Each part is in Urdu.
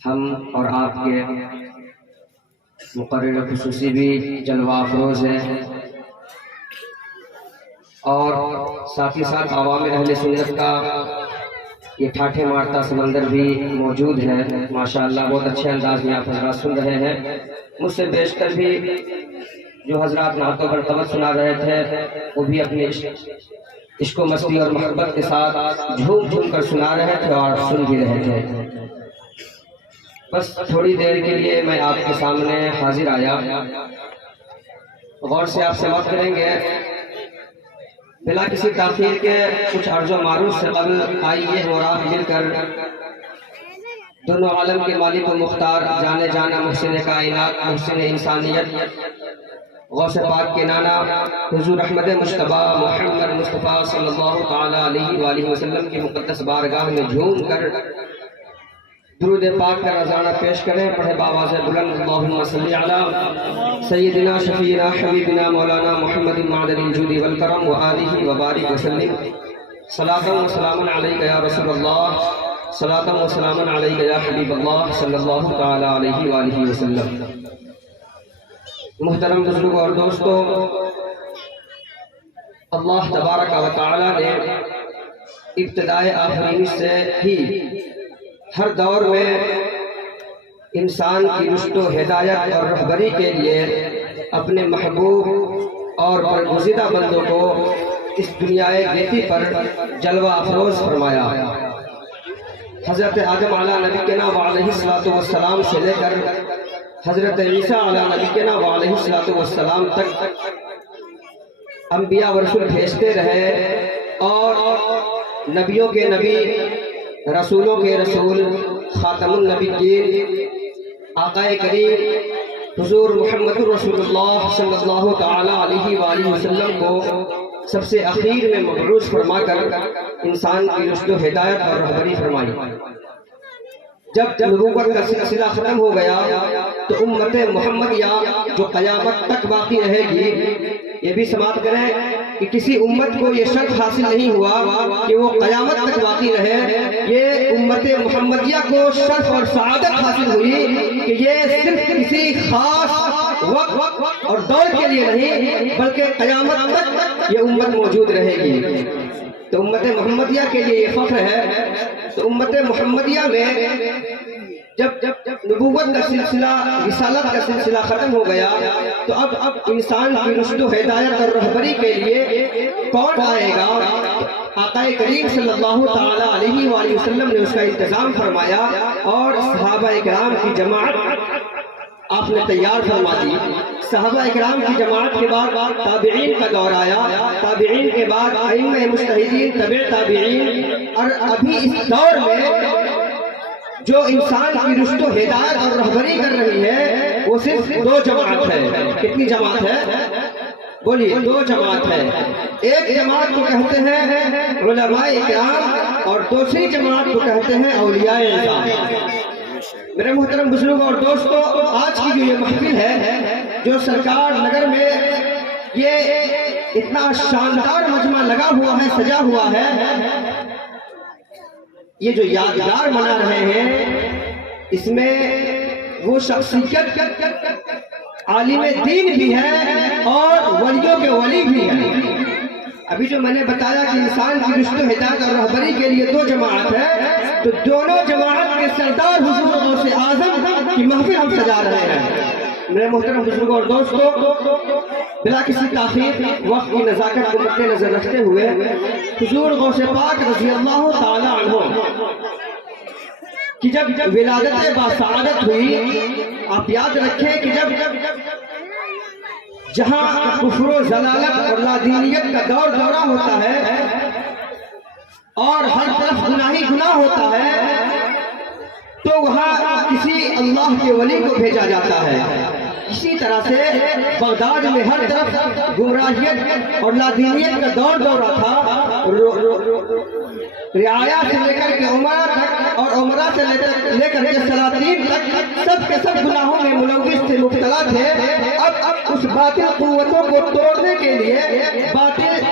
ہم اور آپ کے مقرر خصوصی بھی جلوہ افروز ہیں، اور ساتھ ہی ساتھ عوام اہل سنت کا یہ ٹھاٹھے مارتا سمندر بھی موجود ہے۔ ماشاءاللہ بہت اچھے انداز میں آپ حضرات سن رہے ہیں۔ مجھ سے بیشتر بھی جو حضرات نعتوں پر طبق سنا رہے تھے وہ بھی اپنے عشق و مستی اور محبت کے ساتھ جھوم جھوم کر سنا رہے تھے اور سن بھی رہے تھے۔ بس تھوڑی دیر کے لیے میں آپ کے سامنے حاضر آیا، غور سے آپ سماعت کریں گے۔ بلا کسی تاخیر کے کچھ عرض و معروف سے قبل آئیے ہو رہا مل کر دونوں عالم کے مالک و مختار جانے جانا محسن کائنات محسن انسانیت غوث پاک کے نانا حضور احمد مجتبیٰ محمد مصطفیٰ صلی اللہ تعالیٰ علیہ وآلہ وسلم کی مقدس بارگاہ میں جھوم کر درود پاک کا نذرانہ پیش کریں۔ پڑھے باواز بلند اللہم صلی علی سیدنا شفیعنا حبیبنا مولانا محمد معدن الجود والکرم وآلہ وبارک وسلم۔ صلاۃ و سلام علیک یا رسول اللہ، صلاۃ و سلام علیک یا حبیب اللہ صلی اللہ تعالیٰ علیہ وآلہ وسلم۔ محترم بزرگوں اور دوستوں، اللہ تبارک و تعالیٰ نے ابتدائے آفرینش سے ہی ہر دور میں انسان کی رشد و ہدایت اور رہبری کے لیے اپنے محبوب اور برگزیدہ بندوں کو اس دنیائے گیتی پر جلوہ افروز فرمایا۔ حضرت آدم علیہ نبینا وعلیہ السلام سے لے کر حضرت عیسیٰ علیہ نبینا وعلیہ السلام تک انبیاء و رسول بھیجتے رہے، اور نبیوں کے نبی، رسولوں کے رسول، خاتم النبیین آقا کریم حضور محمد رسول اللہ صلی اللہ تعالیٰ علیہ وآلہ وسلم کو سب سے اخیر میں مبعوث فرما کر انسان کی رشد و ہدایت اور رہبری فرمائی۔ جب نبوت کا سلسلہ ختم ہو گیا تو امت محمدیہ جو قیامت تک باقی رہے گی، یہ بھی سماعت کریں کہ کسی امت کو یہ شرف حاصل نہیں ہوا کہ وہ قیامت تک باقی رہے۔ یہ امت محمدیہ کو شرف اور سعادت حاصل ہوئی کہ یہ صرف کسی خاص وقت اور دور کے لیے نہیں بلکہ قیامت تک یہ امت موجود رہے گی۔ تو امت محمدیہ کے لیے یہ فخر ہے۔ تو امت محمدیہ میں جب نبوت کا سلسلہ، رسالت کا سلسلہ ختم ہو گیا تو اب انسان کی رشد و ہدایت اور رہبری کے لیے کون آئے گا؟ آقا کریم صلی اللہ تعالیٰ علیہ وآلہ وسلم نے اس کا انتظام فرمایا، اور صحابہ کرام کی جماعت آپ نے تیار فرما دی۔ صحابہ اکرام کی جماعت کے بعد تابعین کا دور آیا، تابعین کے بعد ائمہ مجتہدین، تبع تابعین، اور ابھی اس دور میں جو انسان کی رشد و ہدایت اور رہبری کر رہی ہے وہ صرف دو جماعت ہے۔ کتنی جماعت ہے؟ بولیے، دو جماعت ہے۔ ایک جماعت کو کہتے ہیں علماء اکرام، اور دوسری جماعت کو کہتے ہیں اولیاء اعظام۔ میرے محترم بزرگوں اور دوستوں، آج کی جو یہ محفل ہے، جو سرکار نگر میں یہ اتنا شاندار مجمع لگا ہوا ہے، سجا ہوا ہے، یہ جو یادگار منا رہے ہیں، اس میں وہ شخصیت عالم دین بھی ہے اور ولیوں کے ولی بھی ہے۔ ابھی جو میں نے بتایا کہ انسان کی رشد و ہدایت اور رہبری کے لیے دو جماعت ہے، تو دونوں جماعت کے سردار حضور غوث اعظم کی محفل ہم سجا رہے ہیں۔ میرے محترم بزرگوں اور دوستوں، بلا کسی تاخیر وقت کی نزاکت کو مد نظر رکھتے ہوئے حضور غوث پاک رضی اللہ تعالی عنہ کی جب ولادت باسعادت ہوئی، آپ یاد رکھیں کہ جب جہاں کفر و ضلالت اور لادینیت کا دورہ ہوتا ہے اور ہر طرف گناہ ہی گناہ ہوتا ہے، تو وہاں کسی اللہ کے ولی کو بھیجا جاتا ہے۔ اسی طرح سے بغداد میں ہر طرف گمراہیت اور لادینیت کا دورہ تھا، رعایا سے لے کر کے عمرہ تک، اور عمرہ سے لے کر کے سلاطین تک، سب کے سب گناہوں میں ملوث تھے، مبتلا تھے۔ اب اس باطل قوتوں کو توڑنے کے لیے، باطل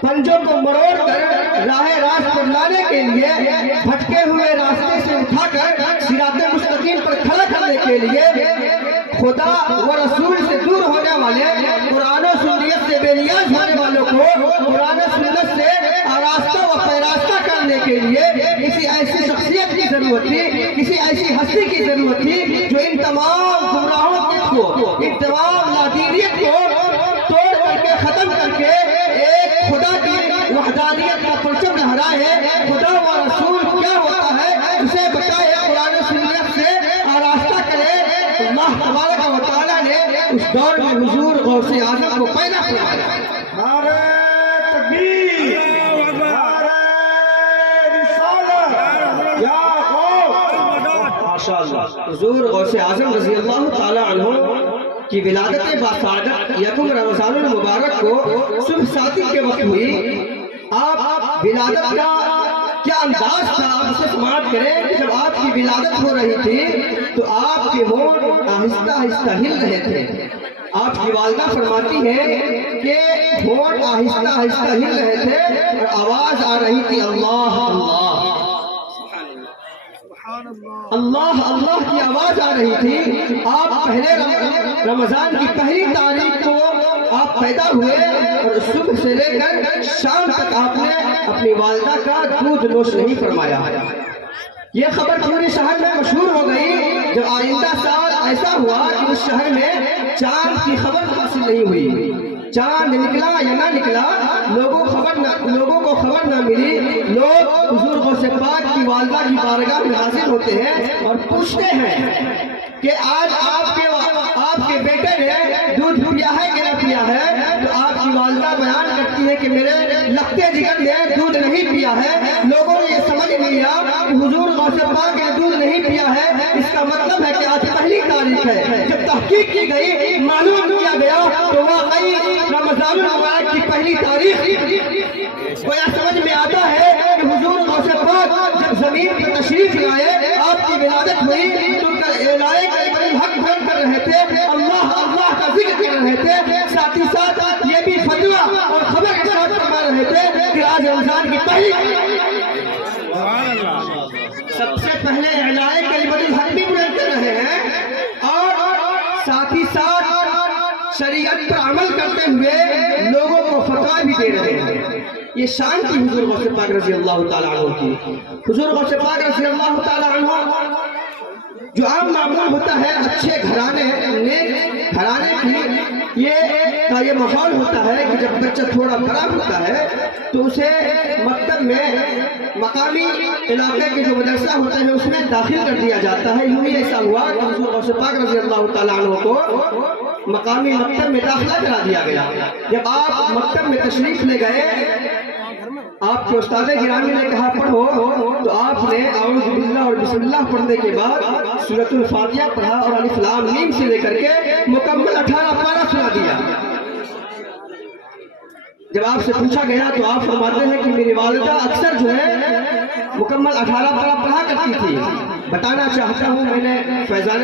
پنجوں کو مروڑ کر راہ راست پر لانے کے لیے بھٹکے ہوئے راستے اٹھا کر صراط مستقیم پر کھڑا کرنے کے لیے خدا و رسول سے دور ہونے والے، قرآن و سنت سے بے نیاز ہونے والوں کو قرآن و سنت سے آراستہ و پیراستہ کرنے کے لیے کسی ایسی شخصیت کی ضرورت تھی، کسی ایسی ہستی کی ضرورت تھی جو ان تمام گمراہوں کو، ان تمام نادینیت کو توڑ کر کے ختم کر کے ایک خدا کی وحدانیت کا پرچم لہرائے۔ خدا و رسول کیا ہوتا ہے اسے بتائے، قرآن و سنت سے آراستہ کرے۔ اللہ تبارک و تعالیٰ نے اس دور میں حضور غوث اعظم کو پیدا فرمایا۔ نعرہ تکبیر، نعرہ رسالت، یا غوث، ماشاءاللہ حضور غوث اعظم رضی اللہ تعالیٰ عنہ کی ولادت باسعادت یکم رمضان المبارک کو صبح صادق کے وقت ہوئی۔ آپ ولادت کا کیا انداز تھا، آپ اسے سماعت کریں کہ جب آپ کی ولادت ہو رہی تھی تو آپ کے ہونٹ آہستہ آہستہ ہل رہے تھے۔ آپ کی والدہ فرماتی ہیں کہ ہونٹ آہستہ آہستہ ہل رہے تھے اور آواز آ رہی تھی اللہ اللہ اللہ اللہ کی آواز آ رہی تھی۔ آپ پہلے رمضان کی پہلی تاریخ کو آپ پیدا ہوئے اور صبح سے لے کر شام تک آپ نے اپنی والدہ کا دودھ نوش نہیں فرمایا۔ یہ خبر پورے شہر میں مشہور ہو گئی۔ جب آئندہ سال ایسا ہوا کہ اس شہر میں چاند کی خبر حاصل نہیں ہوئی، چاند نکلا یا نہ نکلا، لوگوں کو خبر نہ ملی، لوگ حضور غوث پاک کی والدہ کی بارگاہ میں حاضر ہوتے ہیں اور پوچھتے ہیں کہ آج آپ کے بیٹے نے دودھ پیا ہے کہ نہ پیا ہے؟ تو آپ کی والدہ بیان کرتی ہے کہ میرے لگتے جگر نے دودھ نہیں پیا ہے۔ لوگوں نے یہ سمجھ لیا کہ حضور غوث پاک نے دودھ نہیں پیا ہے، اس کا مطلب ہے کہ آج پہلی تاریخ ہے۔ جب تحقیق کی گئی، معلوم کیا گیا تو واقعی رمضان المبارک کی پہلی تاریخ گویا سمجھ میں آتا ہے کہ حضور غوث پاک جب زمین پر تشریف لائے، آپ کی ولادت ہوئی تو اعلائے حق بول کر رہے تھے، اللہ اللہ کا ذکر کر رہے تھے، ساتھ ہی ساتھ یہ بھی فتویٰ اور خبر ارشاد فرما رہے تھے کہ آج رمضان کی پہلی سب سے پہلے اعلائے کلمۃ الحق بھی بلند کر رہے ہیں اور ساتھ ہی ساتھ شریعت پر عمل کرتے ہوئے لوگوں کو فتویٰ بھی دے رہے ہیں۔ یہ شان تھی حضور غوث پاک رضی اللہ تعالیٰ عنہ کی۔ حضور غوث پاک رضی اللہ تعالیٰ عنہ جو عام معمول ہوتا ہے اچھے گھرانے نیک گھرانے کی، یہ ماحول ہوتا ہے کہ جب بچہ تھوڑا بڑا ہوتا ہے تو اسے مکتب میں مقامی علاقے کے جو مدرسہ ہوتے ہیں اس میں داخل کر دیا جاتا ہے۔ یوں ہی ایسا ہوا کہ حضور غوث پاک رضی اللہ تعالیٰ عنہ کو مقامی مکتب میں داخلہ کرا دیا گیا۔ جب آپ مکتب میں تشریف لے گئے، آپ کے استاد گرامی نے کہا پڑھو، تو آپ نے اعوذ باللہ اور بسم اللہ پڑھنے کے بعد سورۃ الفاتحہ پڑھا اور الف لام میم سے لے کر کے مکمل 18 پارہ سنا دیا۔ جب آپ سے پوچھا گیا تو آپ فرماتے ہیں کہ میری والدہ اکثر جو ہے مکمل 18 پارہ پڑھا کرتی تھی۔ بتانا چاہتا ہوں، میں نے فیضان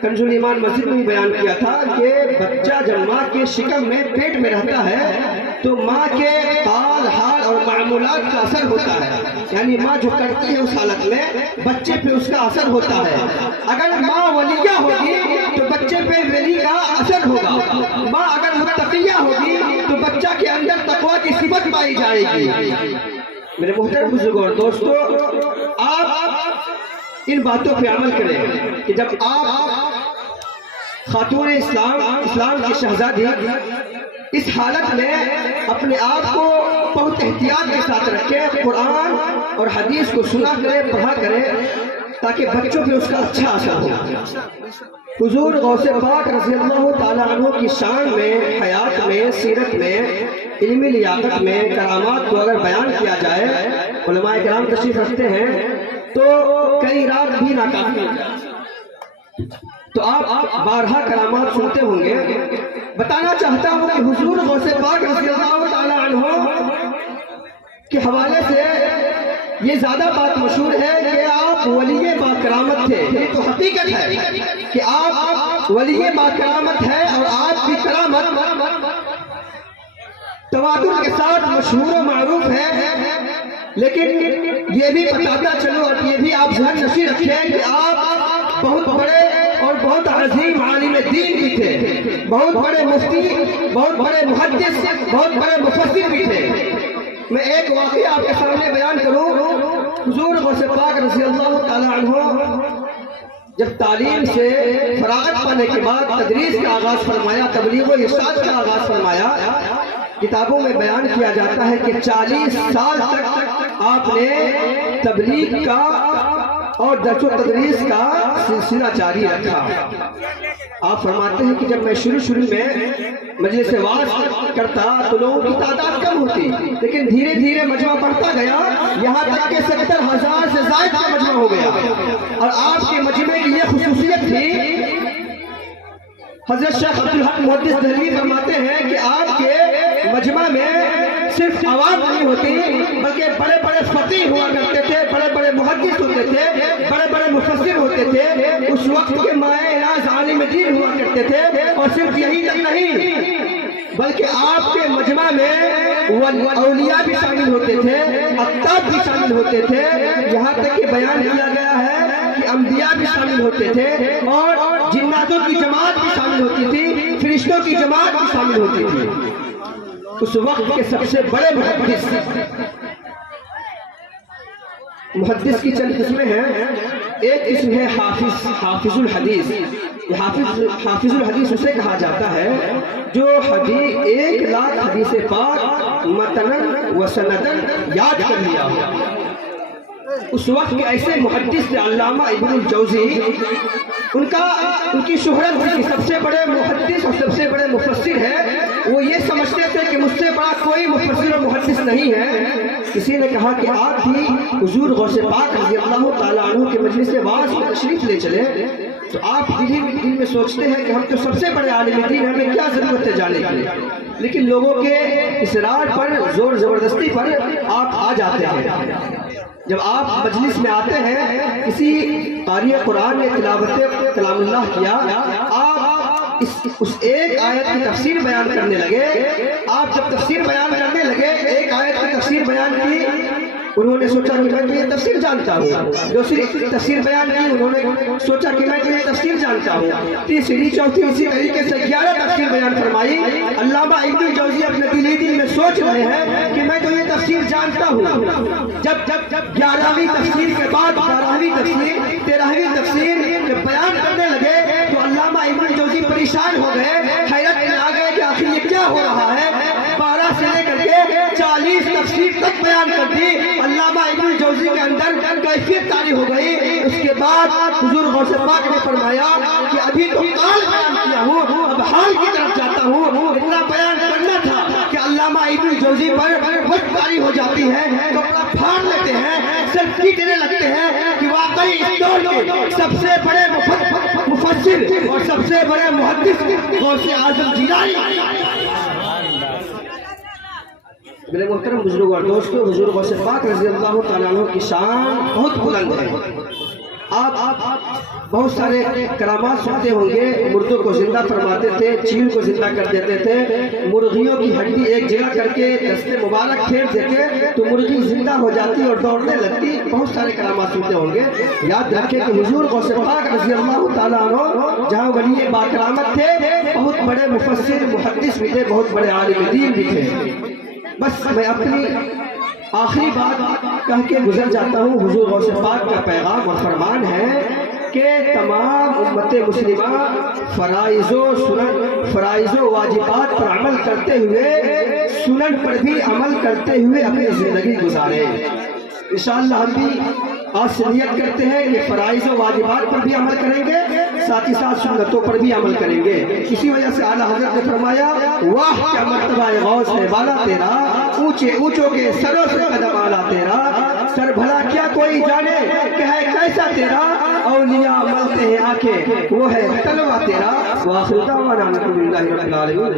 کنز الایمان مسجد میں بیان کیا تھا کہ بچہ جب ماں کے شکم میں پیٹ میں رہتا ہے تو ماں کے حال اور معمولات کا اثر ہوتا ہے، یعنی ماں جو کرتی ہے اس حالت میں بچے پہ اس کا اثر ہوتا ہے۔ اگر ماں ولیہ ہوگی تو بچے پہ ولی کا اثر ہوگا، ماں اگر متقیہ ہوگی تو بچہ کے اندر تقویٰ کی صفت پائی جائے گی۔ میرے محترم بزرگوں اور دوستو، آپ ان باتوں پہ عمل کریں کہ جب آپ خاتون اسلام کی شہزادی اس حالت میں اپنے آپ کو بہت احتیاط کے ساتھ رکھے، قرآن اور حدیث کو سنا کرے، پڑھا کرے تاکہ بچوں پہ اس کا اچھا اثر ہو۔ حضور غوث پاک رضی اللہ تعالیٰ عنہ کی شان میں، حیات میں، سیرت میں، علمی لیاقت میں، کرامات کو اگر بیان کیا جائے، علماء کرام تشریف رکھتے ہیں تو کئی رات بھی ناکافی ہو جائے۔ تو آپ بارہا کرامات سنتے ہوں گے۔ بتانا چاہتا ہوں کہ حضور غوث پاک رضی اللہ تعالیٰ عنہ کے حوالے سے یہ زیادہ بات مشہور ہے کہ آپ ولی با کرامت تھے۔ یہ تو حقیقت ہے کہ آپ ولی با کرامت ہے اور آپ کی کرامت تواتر کے ساتھ مشہور و معروف ہے۔ لیکن یہ بھی بتاتا چلو اور یہ بھی آپ ذہن نشین رکھیں کہ آپ بہت بڑے اور بہت عظیم عالم دین بھی تھے، بہت بڑے مفتی، بہت بڑے محدث، بہت بڑے مفسر بھی تھے۔ میں ایک واقعہ آپ کے سامنے بیان کروں۔ حضور غوث پاک رضی اللہ تعالی عنہ جب تعلیم سے فراغت پانے کے بعد تدریس کا آغاز فرمایا، تبلیغ و ارشاد کا آغاز فرمایا، کتابوں میں بیان کیا جاتا ہے کہ 40 سال تک آپ نے تبلیغ کا اور درس و تدریس کا سلسلہ جاری رکھا۔ آپ فرماتے ہیں کہ جب میں شروع میں مجلس واعظ کرتا تو لوگوں کی تعداد کم ہوتی، لیکن دھیرے دھیرے مجمع بڑھتا گیا، یہاں تک کہ 70,000 سے زائد کا مجمع ہو گیا۔ اور آپ کے مجمع کی یہ خصوصیت تھی، حضرت شیخ عبدالحق محدث دہلوی فرماتے ہیں کہ آپ کے مجمع میں صرف عوام نہیں ہوتی بلکہ بڑے بڑے فقیہ ہوا کرتے تھے، بڑے بڑے محدث ہوتے تھے، بڑے بڑے مفسر ہوتے تھے، اس وقت کے مائع ناز عالم دین ہوا کرتے تھے۔ اور صرف یہی تک نہیں بلکہ آپ کے مجمع میں اولیاء بھی شامل ہوتے تھے، اقطاب بھی شامل ہوتے تھے، یہاں تک کہ بیان کیا گیا ہے کہ انبیاء بھی شامل ہوتے تھے اور جناتوں کی جماعت بھی شامل ہوتی تھی، فرشتوں کی جماعت بھی شامل ہوتی تھی۔ اس وقت کے سب سے بڑے محدث کی چند قسمیں ہیں۔ ایک قسم ہے حافظ الحدیث۔ حافظ الحدیث اسے کہا جاتا ہے جو 1,00,000 حدیث پاک متنن و سندن یاد کر لیا ہو۔ اس وقت کے ایسے محدث تھے علامہ ابن الجوزی، ان کی شہرت تھی سب سے بڑے محدث اور سب سے بڑے مفسر ہے۔ وہ یہ سمجھتے تھے کہ مجھ سے بڑا کوئی مفسر اور محدث نہیں ہے۔ کسی نے کہا کہ آپ بھی حضور غوث پاک رضی اللہ تعالیٰ عنہ کے مجلس واعظ میں تشریف لے چلے تو آپ دل میں سوچتے ہیں کہ ہم تو سب سے بڑے عالم دین، ہمیں کیا ضرورت ہے جانے کی، لیکن لوگوں کے اصرار پر، زور زبردستی پر آپ آ جاتے ہیں۔ جب آپ مجلس میں آتے ہیں، کسی قاری قرآن نے تلاوت کلام اللہ کیا، آپ اس ایک آیت کی تفسیر بیان کرنے لگے۔ آپ جب تفسیر بیان کرنے لگے، ایک آیت کی تفسیر بیان کی، انہوں نے سوچا کہ میں تو یہ تفسیر جانتا ہوں۔ دوسری تفسیر بیان کی، انہوں نے سوچا کہ میں تو یہ تفسیر جانتا ہوں۔ تیسری، چوتھی، اسی طریقے سے 11 تفسیر بیان فرمائی۔ علامہ ابن الجوزی اپنے دل میں سوچ رہے ہیں کہ میں تو یہ تفسیر جانتا ہوں۔ جب 11ویں تفسیر کے بعد 12ویں تفسیر، 13ویں تفسیر جب بیان کرنے لگے تو علامہ ابن الجوزی پریشان ہو گئے، حیرت میں آ گئے کہ آخر یہ کیا ہو رہا ہے۔ 12 سے لے کر کے 40 تفسیر تک بیان کر دی۔ علامہ ابن الجوزی کے اندر کیفیت طاری ہو گئی۔ اس کے بعد حضور غوث پاک نے فرمایا کہ ابھی تو حال بیان کیا ہوں، اب حال کی طرف جاتا ہوں۔ اتنا بیان کرنا تھا کہ علامہ ابن الجوزی پر وقت طاری ہو جاتی ہے تو اپنا پھاڑ لیتے ہیں، سلفی دینے لگتے ہیں کہ واقعی اس دور کے سب سے بڑے مفسر اور سب سے بڑے محدث غوث اعظم جیلانی۔ میرے محترم بزرگ اور دوستو، حضور غوث پاک رضی اللہ تعالیٰ عنہ کی شان بہت بلند ہے۔ آپ بہت سارے کرامات سنتے ہوں گے۔ مردوں کو زندہ فرماتے تھے، چیل کو زندہ کر دیتے تھے، مرغیوں کی ہڈی ایک جگہ کر کے دست مبارک پھیر دیتے تو مرغی زندہ ہو جاتی اور دوڑنے لگتی۔ بہت سارے کرامات سنتے ہوں گے۔ یاد رکھیں کہ حضور غوث پاک رضی اللہ تعالیٰ عنہ جہاں ولی با کرامت تھے، بہت بڑے مفسر محدث بھی تھے، بہت بڑے عالم دین بھی تھے۔ بس میں اپنی آخری بات کہہ کے گزر جاتا ہوں۔ حضور غوث پاک کا پیغام اور فرمان ہے کہ تمام امت مسلمہ فرائض و واجبات پر عمل کرتے ہوئے، سنن پر بھی عمل کرتے ہوئے اپنی زندگی گزارے۔ انشاءاللہ ہم بھی آج سے نیت کرتے ہیں کہ فرائض و واجبات پر بھی عمل کریں گے، ساتھ ہی ساتھ سنتوں پر بھی عمل کریں گے۔ اسی وجہ سے اعلیٰ حضرت نے فرمایا، واہ کیا مرتبہ غوث ہے بالا تیرا، اونچے اونچوں کے سروں سے قدم اعلیٰ تیرا، سر بھلا کیا کوئی جانے کہ ہے کیسا تیرا، اولیاء ملتے ہیں آنکھیں وہ ہے تلوا تیرا۔ وآخر دعوانا الحمدللہ رب العالمین۔